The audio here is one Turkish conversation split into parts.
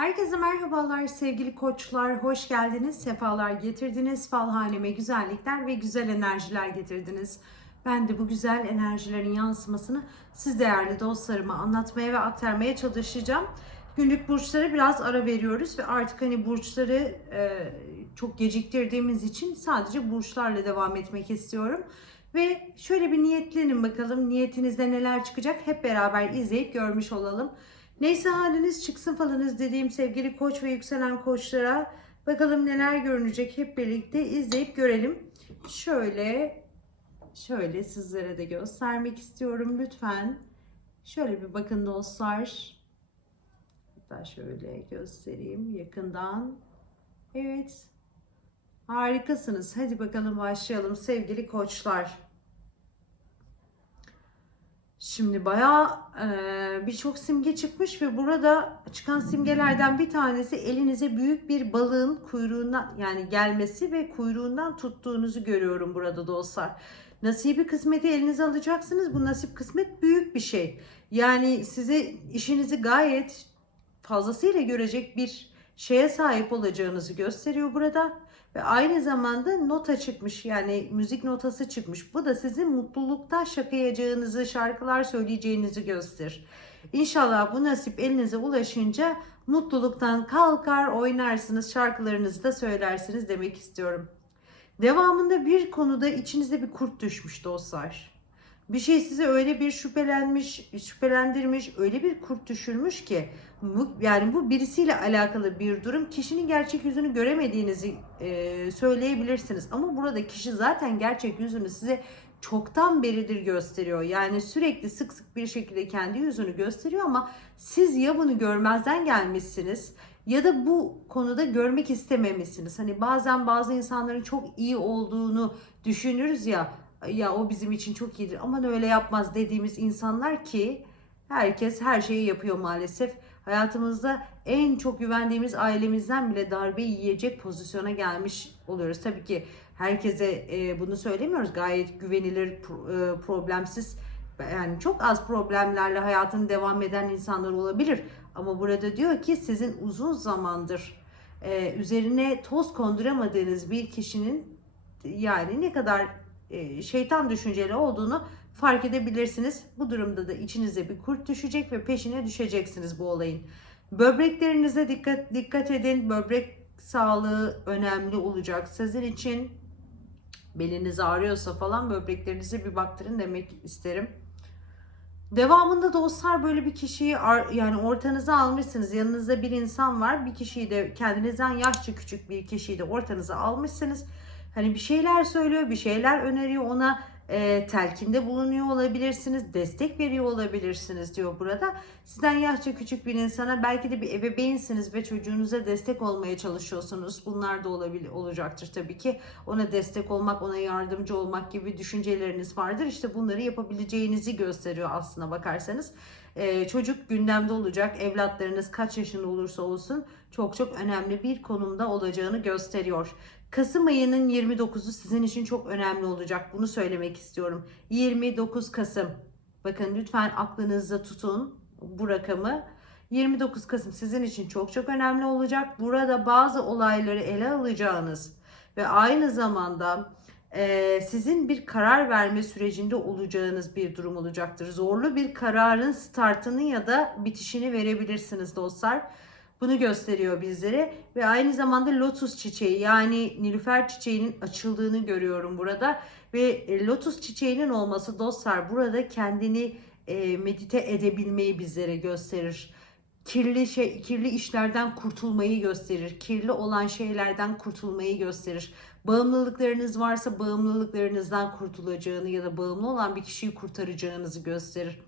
Herkese merhabalar sevgili koçlar. Hoş geldiniz. Sefalar getirdiniz. Falhaneme güzellikler ve güzel enerjiler getirdiniz. Ben de bu güzel enerjilerin yansımasını siz değerli dostlarıma anlatmaya ve aktarmaya çalışacağım. Günlük burçlara biraz ara veriyoruz ve artık hani burçları e, çok geciktirdiğimiz için sadece burçlarla devam etmek istiyorum. Ve şöyle bir niyetlenin bakalım niyetinizde neler çıkacak hep beraber izleyip görmüş olalım. Neyse haliniz çıksın falınız dediğim sevgili koç ve yükselen koçlara bakalım neler görünecek hep birlikte izleyip görelim. Şöyle şöyle sizlere de göstermek istiyorum lütfen. Şöyle bir bakın dostlar. Hatta şöyle göstereyim yakından. Evet. Harikasınız. Hadi bakalım başlayalım sevgili koçlar. Şimdi bayağı e, birçok simge çıkmış ve burada çıkan simgelerden bir tanesi elinize büyük bir balığın kuyruğundan yani gelmesi ve kuyruğundan tuttuğunuzu görüyorum burada dostlar. Nasibi kısmeti elinize alacaksınız. Bu nasip kısmet büyük bir şey. Yani size işinizi gayet fazlasıyla görecek bir şeye sahip olacağınızı gösteriyor burada. Ve aynı zamanda nota çıkmış yani müzik notası çıkmış. Bu da sizin mutlulukta şakayacağınızı, şarkılar söyleyeceğinizi gösterir. İnşallah bu nasip elinize ulaşınca mutluluktan kalkar oynarsınız, şarkılarınızı da söylersiniz demek istiyorum. Devamında bir konuda içinizde bir kurt düşmüş dostlar. Bir şey size öyle bir şüphelenmiş, şüphelendirmiş, öyle bir kurt düşürmüş ki bu, yani bu birisiyle alakalı bir durum. Kişinin gerçek yüzünü göremediğinizi e, söyleyebilirsiniz. Ama burada kişi zaten gerçek yüzünü size çoktan beridir gösteriyor. Yani sürekli sık sık bir şekilde kendi yüzünü gösteriyor ama siz ya bunu görmezden gelmişsiniz ya da bu konuda görmek istememişsiniz. Hani bazen bazı insanların çok iyi olduğunu düşünürüz ya ya o bizim için çok iyidir aman öyle yapmaz dediğimiz insanlar ki herkes her şeyi yapıyor maalesef. Hayatımızda en çok güvendiğimiz ailemizden bile darbe yiyecek pozisyona gelmiş oluyoruz. Tabii ki herkese e, bunu söylemiyoruz. Gayet güvenilir, e, problemsiz yani çok az problemlerle hayatını devam eden insanlar olabilir. Ama burada diyor ki sizin uzun zamandır e, üzerine toz konduramadığınız bir kişinin yani ne kadar şeytan düşünceli olduğunu fark edebilirsiniz. Bu durumda da içinize bir kurt düşecek ve peşine düşeceksiniz bu olayın. Böbreklerinize dikkat dikkat edin. Böbrek sağlığı önemli olacak sizin için. Beliniz ağrıyorsa falan böbreklerinize bir baktırın demek isterim. Devamında dostlar böyle bir kişiyi yani ortanıza almışsınız. Yanınızda bir insan var. Bir kişiyi de kendinizden yaşça küçük bir kişiyi de ortanıza almışsınız. Hani bir şeyler söylüyor, bir şeyler öneriyor ona e, telkinde bulunuyor olabilirsiniz, destek veriyor olabilirsiniz diyor burada. Sizden yaşça küçük bir insana belki de bir ebeveynsiniz ve çocuğunuza destek olmaya çalışıyorsunuz. Bunlar da olabilir, olacaktır tabii ki. Ona destek olmak, ona yardımcı olmak gibi düşünceleriniz vardır. İşte bunları yapabileceğinizi gösteriyor aslına bakarsanız. Ee, çocuk gündemde olacak. Evlatlarınız kaç yaşında olursa olsun çok çok önemli bir konumda olacağını gösteriyor. Kasım ayının 29'u sizin için çok önemli olacak. Bunu söylemek istiyorum. 29 Kasım. Bakın lütfen aklınızda tutun bu rakamı. 29 Kasım sizin için çok çok önemli olacak. Burada bazı olayları ele alacağınız ve aynı zamanda e, sizin bir karar verme sürecinde olacağınız bir durum olacaktır. Zorlu bir kararın startını ya da bitişini verebilirsiniz dostlar. Bunu gösteriyor bizlere ve aynı zamanda lotus çiçeği yani nilüfer çiçeğinin açıldığını görüyorum burada ve e, lotus çiçeğinin olması dostlar burada kendini e, medite edebilmeyi bizlere gösterir. Kirli şey kirli işlerden kurtulmayı gösterir. Kirli olan şeylerden kurtulmayı gösterir. Bağımlılıklarınız varsa bağımlılıklarınızdan kurtulacağını ya da bağımlı olan bir kişiyi kurtaracağınızı gösterir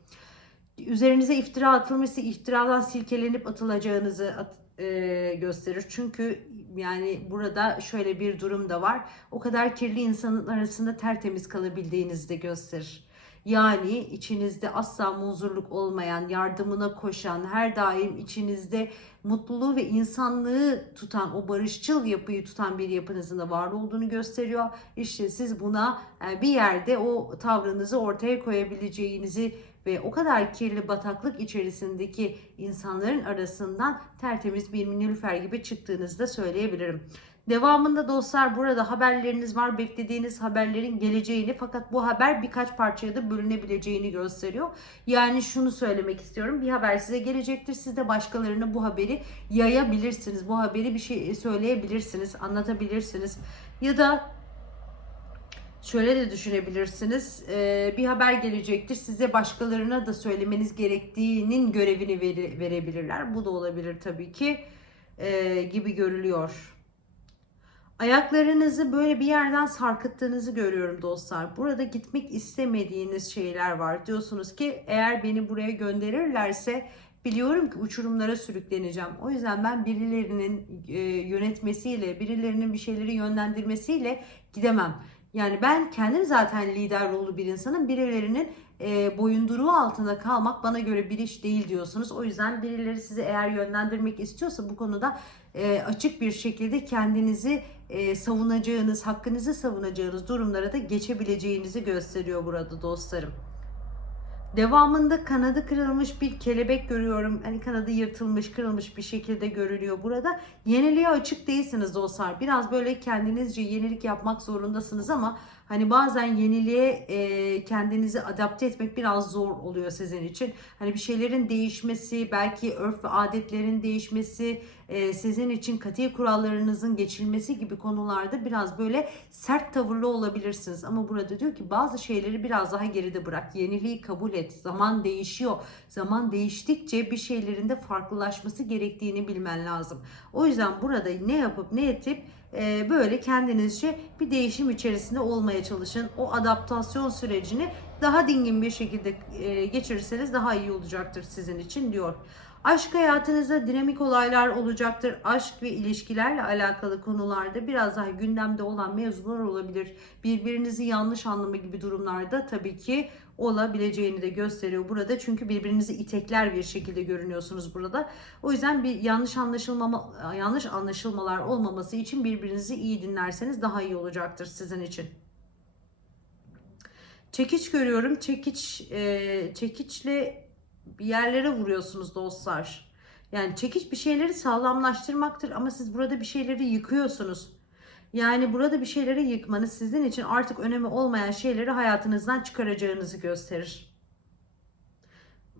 üzerinize iftira atılmışsa iftiradan silkelenip atılacağınızı at, e, gösterir. Çünkü yani burada şöyle bir durum da var. O kadar kirli insanın arasında tertemiz kalabildiğinizi de gösterir. Yani içinizde asla muzurluk olmayan, yardımına koşan, her daim içinizde mutluluğu ve insanlığı tutan, o barışçıl yapıyı tutan bir yapınızın da var olduğunu gösteriyor. İşte siz buna e, bir yerde o tavrınızı ortaya koyabileceğinizi ve o kadar kirli bataklık içerisindeki insanların arasından tertemiz bir nilüfer gibi çıktığınızı da söyleyebilirim. Devamında dostlar burada haberleriniz var. Beklediğiniz haberlerin geleceğini fakat bu haber birkaç parçaya da bölünebileceğini gösteriyor. Yani şunu söylemek istiyorum. Bir haber size gelecektir. Siz de başkalarına bu haberi yayabilirsiniz. Bu haberi bir şey söyleyebilirsiniz, anlatabilirsiniz. Ya da Şöyle de düşünebilirsiniz. Ee, bir haber gelecektir. Size başkalarına da söylemeniz gerektiğinin görevini vere- verebilirler. Bu da olabilir tabii ki. Ee, gibi görülüyor. Ayaklarınızı böyle bir yerden sarkıttığınızı görüyorum dostlar. Burada gitmek istemediğiniz şeyler var. Diyorsunuz ki eğer beni buraya gönderirlerse biliyorum ki uçurumlara sürükleneceğim. O yüzden ben birilerinin e, yönetmesiyle, birilerinin bir şeyleri yönlendirmesiyle gidemem. Yani ben kendim zaten lider rolü bir insanım. Birilerinin e, boyunduruğu altında kalmak bana göre bir iş değil diyorsunuz. O yüzden birileri sizi eğer yönlendirmek istiyorsa bu konuda e, açık bir şekilde kendinizi e, savunacağınız, hakkınızı savunacağınız durumlara da geçebileceğinizi gösteriyor burada dostlarım. Devamında kanadı kırılmış bir kelebek görüyorum. Hani kanadı yırtılmış, kırılmış bir şekilde görünüyor burada. Yeniliğe açık değilsiniz dostlar. Biraz böyle kendinizce yenilik yapmak zorundasınız ama hani bazen yeniliğe e, kendinizi adapte etmek biraz zor oluyor sizin için. Hani bir şeylerin değişmesi, belki örf ve adetlerin değişmesi, e, sizin için kati kurallarınızın geçilmesi gibi konularda biraz böyle sert tavırlı olabilirsiniz. Ama burada diyor ki bazı şeyleri biraz daha geride bırak. Yeniliği kabul et. Zaman değişiyor. Zaman değiştikçe bir şeylerin de farklılaşması gerektiğini bilmen lazım. O yüzden burada ne yapıp ne etip e, böyle kendinizce bir değişim içerisinde olmaya çalışın. O adaptasyon sürecini daha dingin bir şekilde e, geçirirseniz daha iyi olacaktır sizin için diyor. Aşk hayatınızda dinamik olaylar olacaktır. Aşk ve ilişkilerle alakalı konularda biraz daha gündemde olan mevzular olabilir. Birbirinizi yanlış anlama gibi durumlarda tabii ki olabileceğini de gösteriyor burada. Çünkü birbirinizi itekler bir şekilde görünüyorsunuz burada. O yüzden bir yanlış anlaşılmama yanlış anlaşılmalar olmaması için birbirinizi iyi dinlerseniz daha iyi olacaktır sizin için. Çekiç görüyorum. Çekiç e, çekiçle bir yerlere vuruyorsunuz dostlar. Yani çekiç bir şeyleri sağlamlaştırmaktır ama siz burada bir şeyleri yıkıyorsunuz. Yani burada bir şeyleri yıkmanız sizin için artık önemi olmayan şeyleri hayatınızdan çıkaracağınızı gösterir.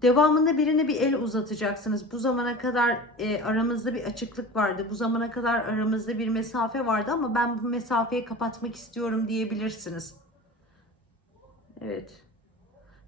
Devamında birine bir el uzatacaksınız. Bu zamana kadar e, aramızda bir açıklık vardı. Bu zamana kadar aramızda bir mesafe vardı ama ben bu mesafeyi kapatmak istiyorum diyebilirsiniz. Evet.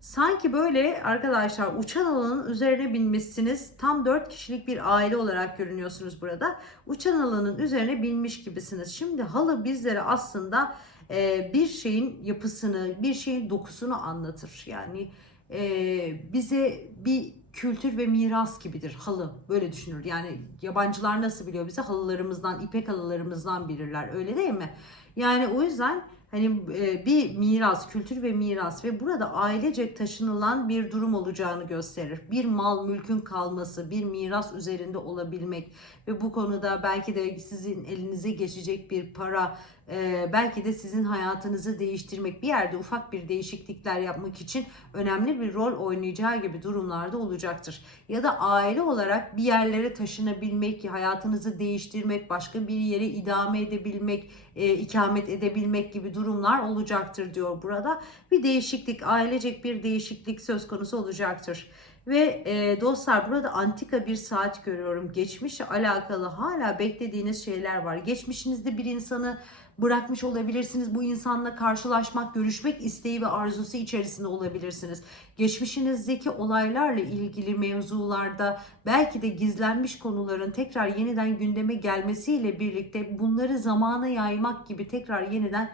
Sanki böyle arkadaşlar uçan alanın üzerine binmişsiniz. Tam 4 kişilik bir aile olarak görünüyorsunuz burada. Uçan alanın üzerine binmiş gibisiniz. Şimdi halı bizlere aslında e, bir şeyin yapısını, bir şeyin dokusunu anlatır. Yani e, bize bir kültür ve miras gibidir halı. Böyle düşünür. Yani yabancılar nasıl biliyor bize? Halılarımızdan, ipek halılarımızdan bilirler. Öyle değil mi? Yani o yüzden hani e, bir miras, kültür ve miras ve burada ailecek taşınılan bir durum olacağını gösterir. Bir mal, mülkün kalması, bir miras üzerinde olabilmek ve bu konuda belki de sizin elinize geçecek bir para, e, belki de sizin hayatınızı değiştirmek, bir yerde ufak bir değişiklikler yapmak için önemli bir rol oynayacağı gibi durumlarda olacaktır. Ya da aile olarak bir yerlere taşınabilmek, hayatınızı değiştirmek, başka bir yere idame edebilmek, e, ikamet edebilmek gibi durumlar olacaktır diyor burada. Bir değişiklik, ailecek bir değişiklik söz konusu olacaktır. Ve e, dostlar burada antika bir saat görüyorum. Geçmişle alakalı hala beklediğiniz şeyler var. Geçmişinizde bir insanı bırakmış olabilirsiniz. Bu insanla karşılaşmak, görüşmek isteği ve arzusu içerisinde olabilirsiniz. Geçmişinizdeki olaylarla ilgili mevzularda belki de gizlenmiş konuların tekrar yeniden gündeme gelmesiyle birlikte bunları zamana yaymak gibi tekrar yeniden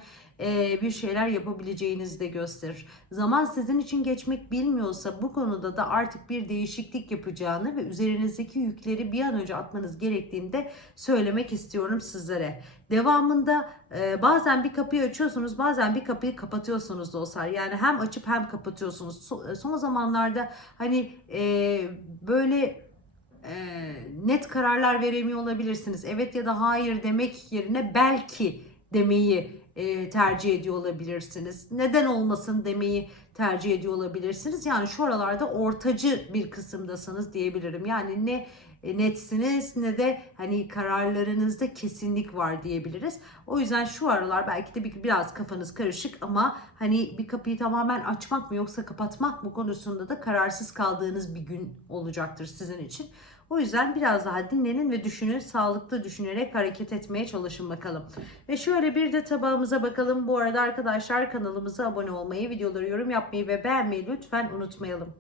bir şeyler yapabileceğinizi de gösterir. Zaman sizin için geçmek bilmiyorsa bu konuda da artık bir değişiklik yapacağını ve üzerinizdeki yükleri bir an önce atmanız gerektiğini de söylemek istiyorum sizlere. Devamında bazen bir kapıyı açıyorsunuz bazen bir kapıyı kapatıyorsunuz dostlar. Yani hem açıp hem kapatıyorsunuz. So, son zamanlarda hani böyle net kararlar veremiyor olabilirsiniz. Evet ya da hayır demek yerine belki demeyi e, tercih ediyor olabilirsiniz. Neden olmasın demeyi tercih ediyor olabilirsiniz. Yani şu aralarda ortacı bir kısımdasınız diyebilirim. Yani ne e, netsiniz ne de hani kararlarınızda kesinlik var diyebiliriz. O yüzden şu aralar belki de bir, biraz kafanız karışık ama hani bir kapıyı tamamen açmak mı yoksa kapatmak mı konusunda da kararsız kaldığınız bir gün olacaktır sizin için. O yüzden biraz daha dinlenin ve düşünün, sağlıklı düşünerek hareket etmeye çalışın bakalım. Ve şöyle bir de tabağımıza bakalım. Bu arada arkadaşlar kanalımıza abone olmayı, videoları yorum yapmayı ve beğenmeyi lütfen unutmayalım.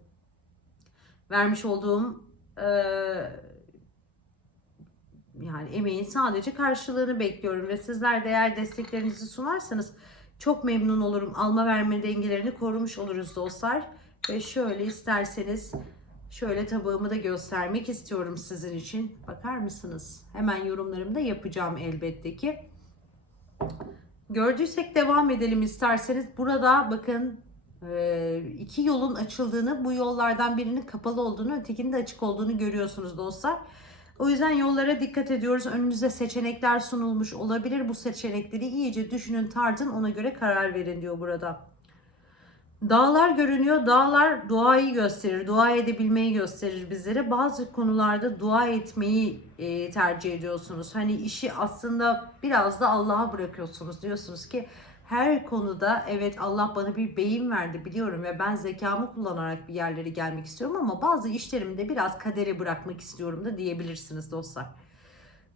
Vermiş olduğum eee yani emeğin sadece karşılığını bekliyorum ve sizler de eğer desteklerinizi sunarsanız çok memnun olurum. Alma verme dengelerini korumuş oluruz dostlar. Ve şöyle isterseniz şöyle tabağımı da göstermek istiyorum sizin için. Bakar mısınız? Hemen yorumlarımda yapacağım elbette ki. Gördüysek devam edelim isterseniz. Burada bakın e, iki yolun açıldığını, bu yollardan birinin kapalı olduğunu, ötekinin de açık olduğunu görüyorsunuz dostlar. O yüzden yollara dikkat ediyoruz. Önünüze seçenekler sunulmuş olabilir. Bu seçenekleri iyice düşünün, tartın, ona göre karar verin diyor burada. Dağlar görünüyor. Dağlar duayı gösterir, dua edebilmeyi gösterir bizlere. Bazı konularda dua etmeyi e, tercih ediyorsunuz. Hani işi aslında biraz da Allah'a bırakıyorsunuz. Diyorsunuz ki her konuda evet Allah bana bir beyin verdi biliyorum ve ben zekamı kullanarak bir yerlere gelmek istiyorum ama bazı işlerimi de biraz kadere bırakmak istiyorum da diyebilirsiniz dostlar.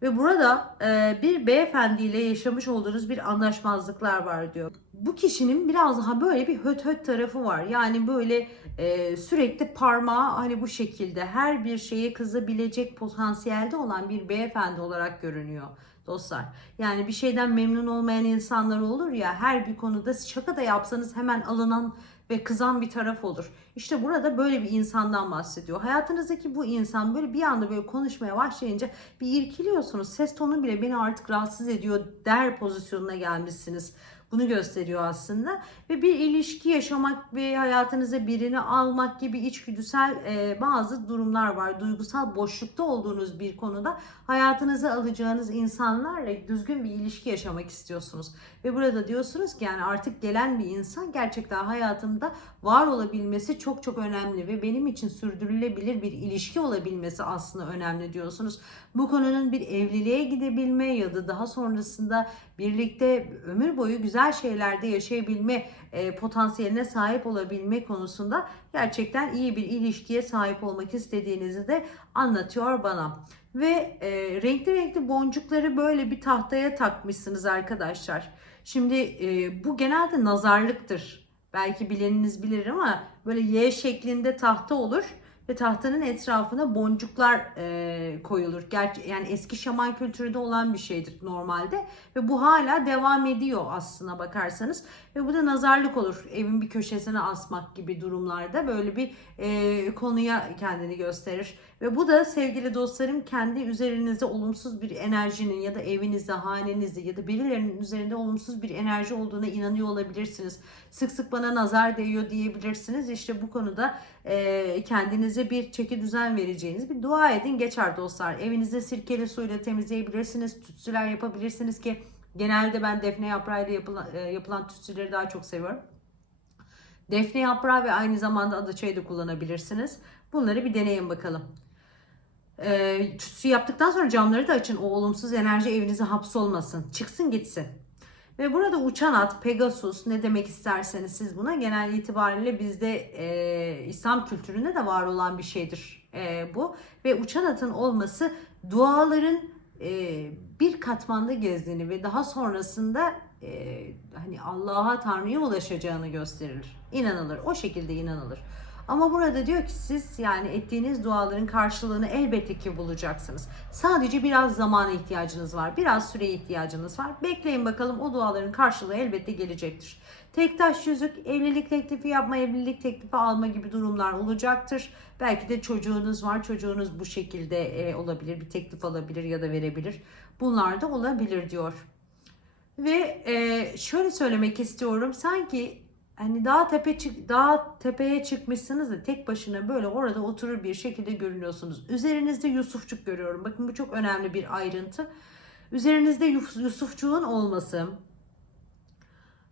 Ve burada e, bir beyefendiyle yaşamış olduğunuz bir anlaşmazlıklar var diyor. Bu kişinin biraz daha böyle bir höt höt tarafı var. Yani böyle e, sürekli parmağı hani bu şekilde her bir şeye kızabilecek potansiyelde olan bir beyefendi olarak görünüyor dostlar. Yani bir şeyden memnun olmayan insanlar olur ya her bir konuda şaka da yapsanız hemen alınan ve kızan bir taraf olur. İşte burada böyle bir insandan bahsediyor. Hayatınızdaki bu insan böyle bir anda böyle konuşmaya başlayınca bir irkiliyorsunuz. Ses tonu bile beni artık rahatsız ediyor der pozisyonuna gelmişsiniz. Bunu gösteriyor aslında. Ve bir ilişki yaşamak ve hayatınıza birini almak gibi içgüdüsel e, bazı durumlar var. Duygusal boşlukta olduğunuz bir konuda hayatınıza alacağınız insanlarla düzgün bir ilişki yaşamak istiyorsunuz. Ve burada diyorsunuz ki yani artık gelen bir insan gerçekten hayatımda var olabilmesi çok çok önemli ve benim için sürdürülebilir bir ilişki olabilmesi aslında önemli diyorsunuz. Bu konunun bir evliliğe gidebilme ya da daha sonrasında birlikte ömür boyu güzel şeylerde yaşayabilme e, potansiyeline sahip olabilme konusunda gerçekten iyi bir ilişkiye sahip olmak istediğinizi de anlatıyor bana. Ve e, renkli renkli boncukları böyle bir tahtaya takmışsınız arkadaşlar. Şimdi e, bu genelde nazarlıktır. Belki bileniniz bilir ama böyle Y şeklinde tahta olur ve tahtanın etrafına boncuklar e, koyulur. Gerçi yani eski şaman kültüründe olan bir şeydir normalde ve bu hala devam ediyor aslına bakarsanız ve bu da nazarlık olur. Evin bir köşesine asmak gibi durumlarda böyle bir e, konuya kendini gösterir. Ve bu da sevgili dostlarım kendi üzerinizde olumsuz bir enerjinin ya da evinizde, hanenizde ya da birilerinin üzerinde olumsuz bir enerji olduğuna inanıyor olabilirsiniz. Sık sık bana nazar değiyor diyebilirsiniz. İşte bu konuda e, kendinize bir çeki düzen vereceğiniz bir dua edin geçer dostlar. Evinizde sirkeli suyla temizleyebilirsiniz. Tütsüler yapabilirsiniz ki genelde ben defne yaprağıyla yapılan, e, yapılan tütsüleri daha çok seviyorum. Defne yaprağı ve aynı zamanda adaçayı da kullanabilirsiniz. Bunları bir deneyin bakalım. E, tütsü yaptıktan sonra camları da açın. O olumsuz enerji evinize hapsolmasın. Çıksın gitsin. Ve burada uçan at, Pegasus ne demek isterseniz siz buna genel itibariyle bizde e, İslam kültüründe de var olan bir şeydir e, bu. Ve uçan atın olması duaların e, bir katmanda gezdiğini ve daha sonrasında e, hani Allah'a Tanrı'ya ulaşacağını gösterir. İnanılır. O şekilde inanılır. Ama burada diyor ki siz yani ettiğiniz duaların karşılığını elbette ki bulacaksınız. Sadece biraz zamana ihtiyacınız var. Biraz süreye ihtiyacınız var. Bekleyin bakalım o duaların karşılığı elbette gelecektir. Tek taş yüzük, evlilik teklifi yapma, evlilik teklifi alma gibi durumlar olacaktır. Belki de çocuğunuz var. Çocuğunuz bu şekilde e, olabilir. Bir teklif alabilir ya da verebilir. Bunlar da olabilir diyor. Ve e, şöyle söylemek istiyorum. Sanki hani dağ tepe çık dağ tepeye çıkmışsınız da tek başına böyle orada oturur bir şekilde görünüyorsunuz. Üzerinizde Yusufçuk görüyorum. Bakın bu çok önemli bir ayrıntı. Üzerinizde Yus- Yusufçuğun olması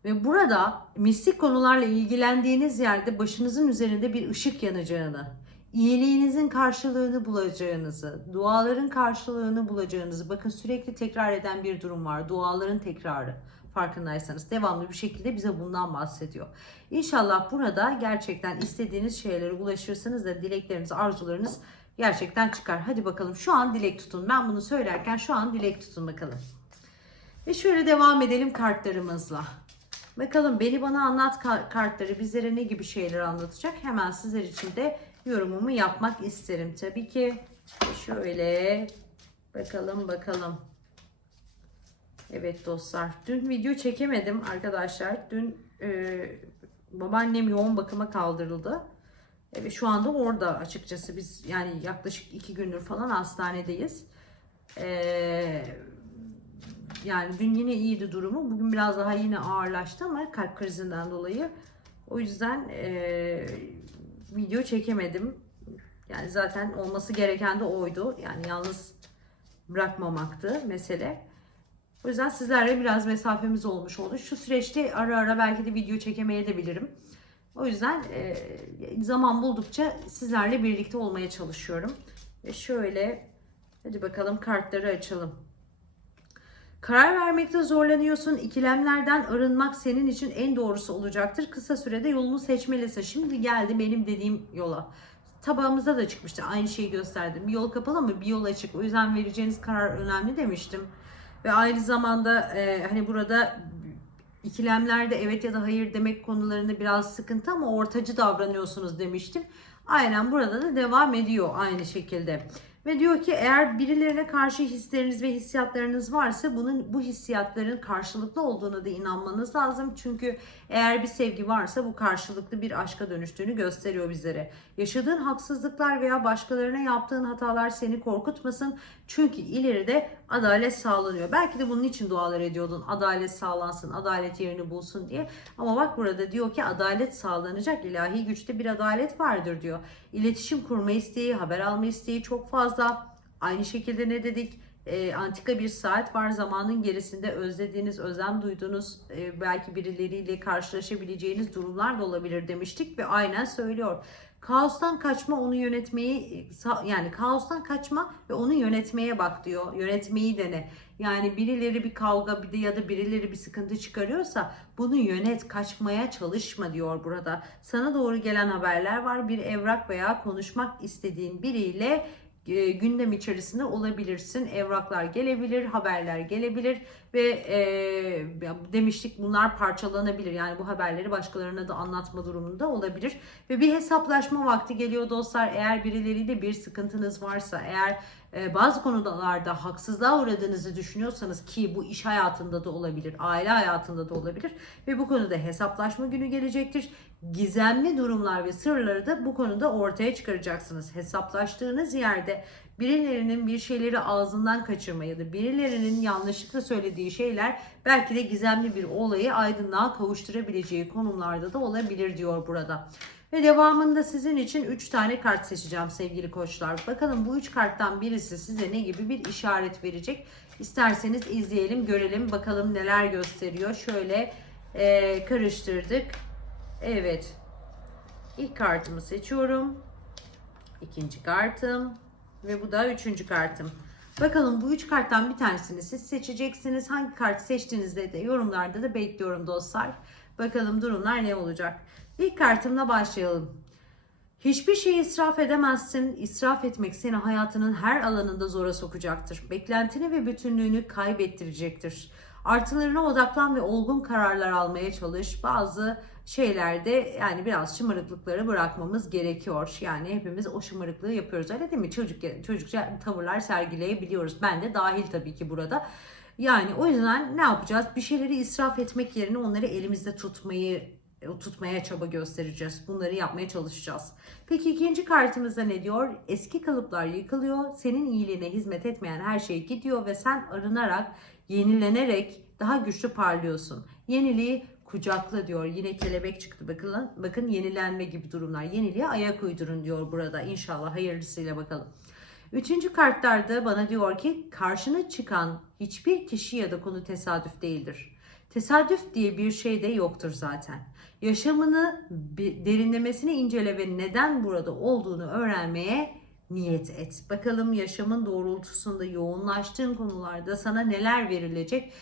Ve burada mistik konularla ilgilendiğiniz yerde başınızın üzerinde bir ışık yanacağını, iyiliğinizin karşılığını bulacağınızı, duaların karşılığını bulacağınızı bakın sürekli tekrar eden bir durum var. Duaların tekrarı farkındaysanız devamlı bir şekilde bize bundan bahsediyor. İnşallah burada gerçekten istediğiniz şeylere ulaşırsınız da dilekleriniz, arzularınız gerçekten çıkar. Hadi bakalım şu an dilek tutun. Ben bunu söylerken şu an dilek tutun bakalım. Ve şöyle devam edelim kartlarımızla. Bakalım beni bana anlat ka- kartları bizlere ne gibi şeyler anlatacak. Hemen sizler için de yorumumu yapmak isterim tabii ki. Şöyle bakalım bakalım. Evet dostlar dün video çekemedim arkadaşlar. Dün e, babaannem yoğun bakıma kaldırıldı. E, ve şu anda orada açıkçası biz yani yaklaşık iki gündür falan hastanedeyiz. Eee yani dün yine iyiydi durumu. Bugün biraz daha yine ağırlaştı ama kalp krizinden dolayı. O yüzden eee, video çekemedim. Yani zaten olması gereken de oydu. Yani yalnız bırakmamaktı mesele. O yüzden sizlerle biraz mesafemiz olmuş oldu. Şu süreçte ara ara belki de video çekemeye de bilirim. O yüzden eee, zaman buldukça sizlerle birlikte olmaya çalışıyorum. Ve şöyle hadi bakalım kartları açalım. Karar vermekte zorlanıyorsun. İkilemlerden arınmak senin için en doğrusu olacaktır. Kısa sürede yolunu seçmelisin. Şimdi geldi benim dediğim yola. Tabağımızda da çıkmıştı. Aynı şeyi gösterdim. Bir yol kapalı ama bir yol açık. O yüzden vereceğiniz karar önemli demiştim. Ve aynı zamanda e, hani burada ikilemlerde evet ya da hayır demek konularında biraz sıkıntı ama ortacı davranıyorsunuz demiştim. Aynen burada da devam ediyor aynı şekilde. Ve diyor ki eğer birilerine karşı hisleriniz ve hissiyatlarınız varsa bunun bu hissiyatların karşılıklı olduğuna da inanmanız lazım. Çünkü eğer bir sevgi varsa bu karşılıklı bir aşka dönüştüğünü gösteriyor bizlere. Yaşadığın haksızlıklar veya başkalarına yaptığın hatalar seni korkutmasın. Çünkü ileride adalet sağlanıyor. Belki de bunun için dualar ediyordun. Adalet sağlansın, adalet yerini bulsun diye. Ama bak burada diyor ki adalet sağlanacak. ilahi güçte bir adalet vardır diyor. İletişim kurma isteği, haber alma isteği çok fazla. Aynı şekilde ne dedik? E, antika bir saat var. Zamanın gerisinde özlediğiniz, özlem duyduğunuz, e, belki birileriyle karşılaşabileceğiniz durumlar da olabilir demiştik ve aynen söylüyor. Kaostan kaçma, onu yönetmeyi sa- yani kaostan kaçma ve onu yönetmeye bak diyor. Yönetmeyi dene. Yani birileri bir kavga bir de ya da birileri bir sıkıntı çıkarıyorsa bunu yönet, kaçmaya çalışma diyor burada. Sana doğru gelen haberler var. Bir evrak veya konuşmak istediğin biriyle e, gündem içerisinde olabilirsin. Evraklar gelebilir, haberler gelebilir ve e, demiştik bunlar parçalanabilir. Yani bu haberleri başkalarına da anlatma durumunda olabilir. Ve bir hesaplaşma vakti geliyor dostlar. Eğer birileriyle bir sıkıntınız varsa, eğer bazı konularda haksızlığa uğradığınızı düşünüyorsanız ki bu iş hayatında da olabilir, aile hayatında da olabilir ve bu konuda hesaplaşma günü gelecektir. Gizemli durumlar ve sırları da bu konuda ortaya çıkaracaksınız. Hesaplaştığınız yerde birilerinin bir şeyleri ağzından kaçırma ya da birilerinin yanlışlıkla söylediği şeyler belki de gizemli bir olayı aydınlığa kavuşturabileceği konumlarda da olabilir diyor burada. Ve devamında sizin için 3 tane kart seçeceğim sevgili koçlar. Bakalım bu 3 karttan birisi size ne gibi bir işaret verecek. İsterseniz izleyelim, görelim, bakalım neler gösteriyor. Şöyle e, karıştırdık. Evet. İlk kartımı seçiyorum. İkinci kartım. Ve bu da üçüncü kartım. Bakalım bu üç karttan bir tanesini siz seçeceksiniz. Hangi kartı seçtiğinizde de yorumlarda da bekliyorum dostlar. Bakalım durumlar ne olacak. İlk kartımla başlayalım. Hiçbir şeyi israf edemezsin. İsraf etmek seni hayatının her alanında zora sokacaktır. Beklentini ve bütünlüğünü kaybettirecektir. Artılarına odaklan ve olgun kararlar almaya çalış. Bazı şeylerde yani biraz şımarıklıkları bırakmamız gerekiyor. Yani hepimiz o şımarıklığı yapıyoruz öyle değil mi? Çocuk çocukça tavırlar sergileyebiliyoruz. Ben de dahil tabii ki burada. Yani o yüzden ne yapacağız? Bir şeyleri israf etmek yerine onları elimizde tutmayı tutmaya çaba göstereceğiz. Bunları yapmaya çalışacağız. Peki ikinci kartımızda ne diyor? Eski kalıplar yıkılıyor. Senin iyiliğine hizmet etmeyen her şey gidiyor ve sen arınarak, yenilenerek daha güçlü parlıyorsun. Yeniliği kucakla diyor. Yine kelebek çıktı. Bakın, bakın yenilenme gibi durumlar. Yeniliğe ayak uydurun diyor burada. İnşallah hayırlısıyla bakalım. Üçüncü kartlarda bana diyor ki karşına çıkan hiçbir kişi ya da konu tesadüf değildir. Tesadüf diye bir şey de yoktur zaten. Yaşamını derinlemesine incele ve neden burada olduğunu öğrenmeye niyet et. Bakalım yaşamın doğrultusunda yoğunlaştığın konularda sana neler verilecek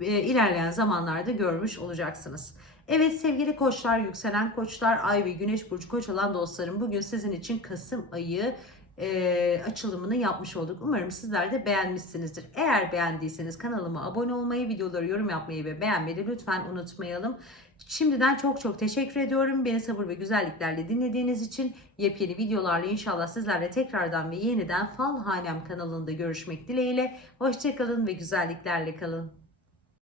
e, ilerleyen zamanlarda görmüş olacaksınız. Evet sevgili koçlar, yükselen koçlar, ay ve güneş burcu koç olan dostlarım bugün sizin için Kasım ayı e, açılımını yapmış olduk. Umarım sizler de beğenmişsinizdir. Eğer beğendiyseniz kanalıma abone olmayı, videoları yorum yapmayı ve beğenmeyi lütfen unutmayalım. Şimdiden çok çok teşekkür ediyorum. Beni sabır ve güzelliklerle dinlediğiniz için yepyeni videolarla inşallah sizlerle tekrardan ve yeniden Fal Hanem kanalında görüşmek dileğiyle. Hoşçakalın ve güzelliklerle kalın.